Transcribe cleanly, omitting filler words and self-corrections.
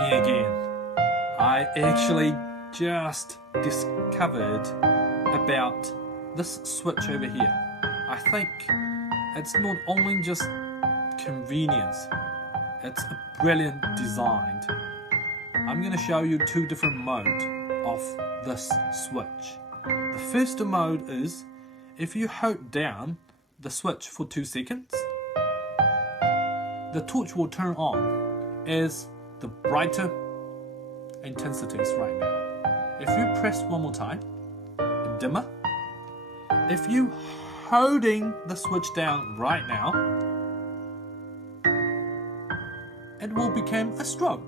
Me again. I actually just discovered about this switch over here. I think it's not only just convenience, it's a brilliant design. I'm going to show you two different modes of this switch. The first mode is if you hold down the switch for 2 seconds, the torch will turn on as the brighter intensities right now. If you press one more time, a dimmer. If you holding the switch down right now, it will become a strobe.